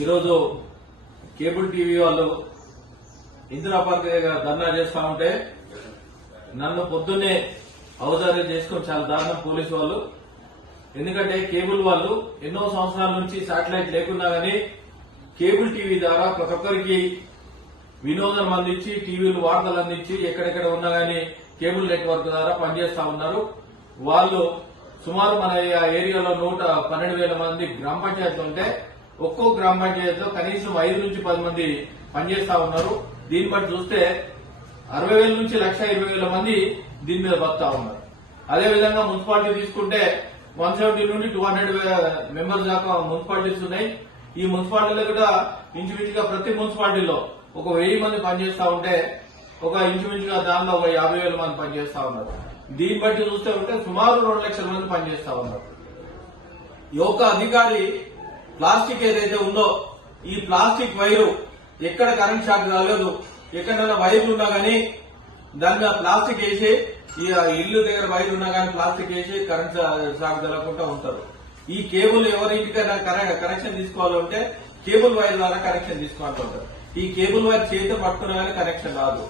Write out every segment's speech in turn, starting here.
ఈరోజు cable TV వాళ్ళు Indira park దగ్గర ధర్నా చేస్తా ఉంటే నన్ను పొద్దున్నే అవతారం చేసుకొని చాలా దారుణం పోలీసు వాళ్ళు. ఎందుకంటే కేబుల్ వాళ్ళు ఎన్నో సంవత్సరాల నుంచి శాటిలైట్ లేకున్నా గానీ కేబుల్ టీవీ ద్వారా ప్రతి ఒక్కరికి వినోదం అందించి టీవీలు వార్తలు అందించి ఎక్కడెక్కడ ఉన్నా గానీ కేబుల్ నెట్వర్క్ ద్వారా పనిచేస్తా ఉన్నారు. వాళ్ళు సుమారు మన ఏరియాలో నూట పన్నెండు వేల మంది గ్రామ పంచాయతీలు ఉంటే ఒక్కో గ్రామ పంచాయతీలో కనీసం ఐదు నుంచి పది మంది పనిచేస్తా ఉన్నారు. దీన్ని బట్టి చూస్తే అరవై వేల నుంచి లక్ష ఇరవై వేల మంది దీని మీద బతుతా ఉన్నారు. అదేవిధంగా మున్సిపాలిటీ తీసుకుంటే వన్ సెవెంటీ నుండి టూ హండ్రెడ్ మెంబర్స్ దాకా మున్సిపాలిటీస్ ఉన్నాయి. ఈ మున్సిపాలిటీలో కూడా ఇంచుమించుగా ప్రతి మున్సిపాలిటీలో ఒక వెయ్యి మంది పనిచేస్తా ఉంటే ఒక ఇంచుమించుగా దానిలో ఒక యాభై వేల మంది పనిచేస్తా ఉన్నారు. దీన్ని బట్టి చూస్తే ఉంటే సుమారు రెండు లక్షల మంది పనిచేస్తా ఉన్నారు. ఈ యొక్క అధికారి ప్లాస్టిక్ ఏదైతే ఉందో ఈ ప్లాస్టిక్ వైరు ఎక్కడ కరెంట్ షాక్ కాలేదు ఎక్కడైనా వైర్లు ఉన్నా గానీ దాని మీద ప్లాస్టిక్ వేసి ఈ ఇల్లు దగ్గర వైర్ ఉన్నా గానీ ప్లాస్టిక్ వేసి కరెంట్ షాక్ జరగకుండా ఉంటారు. ఈ కేబుల్ ఎవరింటికైనా కనెక్షన్ తీసుకోవాలంటే కేబుల్ వైర్ ద్వారా కనెక్షన్ తీసుకోవాలంటారు ఈ కేబుల్ వైర్ చేతి పట్టుకున్నా కనెక్షన్ రాదు.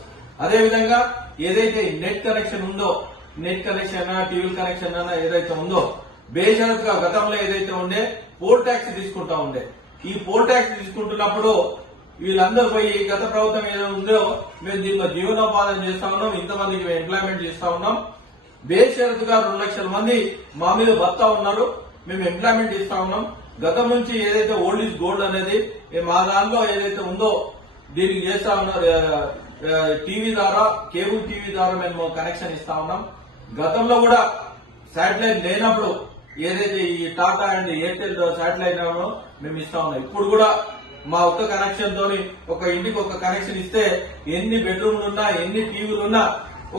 అదేవిధంగా ఏదైతే నెట్ కనెక్షన్ ఉందో నెట్ కనెక్షన్ టీవీ కనెక్షన్ అన్న ఏదైతే ఉందో బేషరత్గా గతంలో ఏదైతే ఉండే పోల్ ట్యాక్స్ తీసుకుంటా ఉండే. ఈ పోల్ ట్యాక్స్ తీసుకుంటున్నప్పుడు వీళ్ళందరూ పోయి గత ప్రభుత్వం ఏదో ఉందో మేము దీనిలో జీవనోపాధన చేస్తా ఉన్నాం ఇంతమందికి మేము ఎంప్లాయ్మెంట్ చేస్తా ఉన్నాం. బేషరతుగా రెండు లక్షల మంది మా మీద బతా ఉన్నారు మేము ఎంప్లాయ్మెంట్ ఇస్తా ఉన్నాం. గతం నుంచి ఏదైతే ఓల్డ్ ఈజ్ గోల్డ్ అనేది మా దాంట్లో ఏదైతే ఉందో దీనికి చేస్తా ఉన్నారు టీవీ ద్వారా కేబుల్ టీవీ ద్వారా మేము కనెక్షన్ ఇస్తా ఉన్నాం. గతంలో కూడా శాటిలైట్ లేనప్పుడు ఏదైతే ఈ టాటా అండ్ ఎయిర్టెల్ శాటిలైట్ మేము ఇస్తా ఉన్నాం. ఇప్పుడు కూడా మా ఒక్క కనెక్షన్ తోని ఒక ఇంటికి ఒక కనెక్షన్ ఇస్తే ఎన్ని బెడ్రూమ్లు ఉన్నా ఎన్ని టీవీలు ఉన్నా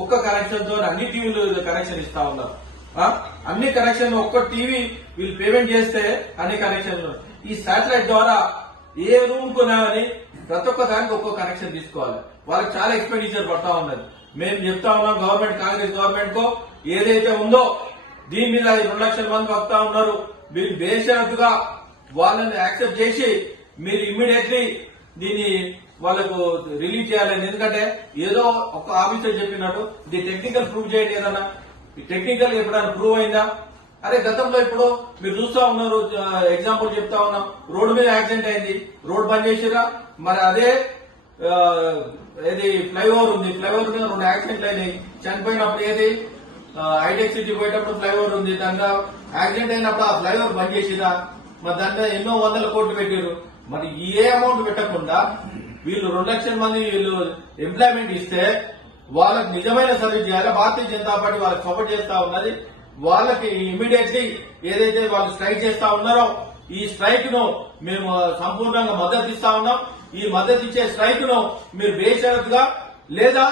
ఒక్క కనెక్షన్తో అన్ని టీవీలు కనెక్షన్ ఇస్తా ఉన్నారు. అన్ని కనెక్షన్ ఒక్క టీవీ వీళ్ళు పేమెంట్ చేస్తే అన్ని కనెక్షన్లు ఈ శాటిలైట్ ద్వారా ఏ రూమ్ కొనా అని ప్రతి ఒక్క దానికి ఒక్కో కనెక్షన్ తీసుకోవాలి. వాళ్ళకి చాలా ఎక్స్పెండిచర్ పడతా ఉన్నది. మేము చెప్తా ఉన్నాం గవర్నమెంట్ కాంగ్రెస్ గవర్నమెంట్ కో ఏదైతే ఉందో దీని మీద రెండు లక్షల మంది వస్తా ఉన్నారు. మీరు బేషరతుగా వాళ్ళని యాక్సెప్ట్ చేసి మీరు ఇమ్మీడియట్లీ దీన్ని వాళ్ళకు రిలీజ్ చేయాలని. ఎందుకంటే ఏదో ఒక ఆఫీసర్ చెప్పినట్టు ఇది టెక్నికల్ ప్రూవ్ చేయండి ఏదన్నా. ఈ టెక్నికల్ ఎప్పుడైనా ప్రూవ్ అయిందా? అరే గతంలో ఇప్పుడు మీరు చూస్తా ఉన్నారు ఎగ్జాంపుల్ చెప్తా ఉన్నాం. రోడ్డు మీద యాక్సిడెంట్ అయింది. రోడ్ బంద్ చేసిరా మరి అదే ఏది ఫ్లైఓవర్ ఉంది. ఫ్లైఓవర్ మీద రెండు యాక్సిడెంట్లు అయినాయి. చనిపోయినప్పుడు ఏది? హైటెక్ సిటీ పోయేటప్పుడు ఫ్లైఓవర్ ఉంది. దాంట్లో యాక్సిడెంట్ అయినప్పుడు ఆ ఫ్లైఓవర్ బంద్ చేసిరా మరి దాంట్లో ఎన్నో వందల కోట్లు పెట్టారు మరి ఏ అమౌంట్ పెట్టకుండా వీళ్ళు రెండు లక్షల మంది వీళ్ళు ఎంప్లాయ్మెంట్ ఇస్తే వాళ్ళకి నిజమైన సర్వీస్ చేయాలి? భారతీయ జనతా పార్టీ వాళ్ళకి సపోర్ట్ చేస్తా ఉన్నది. వాళ్ళకి ఇమీడియట్లీ ఏదైతే వాళ్ళు స్ట్రైక్ చేస్తా ఉన్నారో ఈ స్ట్రైక్ను మేము సంపూర్ణంగా మద్దతు ఇస్తా ఉన్నాం. ఈ మద్దతు ఇచ్చే స్ట్రైక్ను మీరు బేషరతుగా లేదా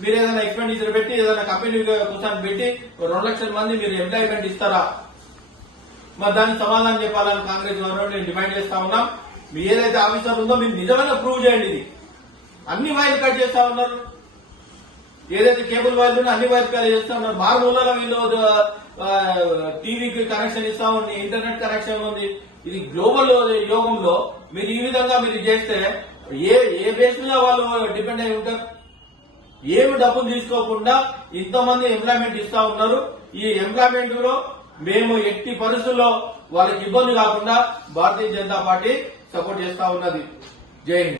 మీరు ఏదైనా ఎక్స్పెండిచర్ పెట్టి ఏదైనా కంపెనీ కోసం పెట్టి రెండు లక్షల మంది మీరు ఎంప్లాయ్మెంట్ ఇస్తారా? మరి దానికి సమాధానం చెప్పాలని కాంగ్రెస్ గవర్నమెంట్ నేను డిమాండ్ చేస్తా ఉన్నాం. మీ ఏదైతే ఆఫీసర్ ఉందో మీరు నిజమైన ప్రూవ్ చేయండి ఇది. అన్ని వైర్లు కట్ చేస్తా ఉన్నారు. ఏదైతే కేబుల్ వైర్లు ఉన్నా అన్ని వైర్లు కట్ చేస్తా ఉన్నారు. మారుమూలలో వీళ్ళు టీవీకి కనెక్షన్ ఇస్తా ఉంది ఇంటర్నెట్ కనెక్షన్ ఉంది. ఇది గ్లోబల్ యోగంలో మీరు ఈ విధంగా మీరు చేస్తే ఏ ఏ బేస్ మీద వాళ్ళు డిపెండ్ అయి ఉంటారు? ఏమి డబ్బులు తీసుకోకుండా ఇంతమంది ఎంప్లాయ్మెంట్ ఇస్తా ఉన్నారు? ఈ ఎంప్లాయ్మెంట్లో మేము ఎట్టి పరిస్థితుల్లో వాళ్ళకి ఇబ్బంది కాకుండా భారతీయ జనతా పార్టీ సపోర్ట్ చేస్తా ఉన్నది. జై హింద్.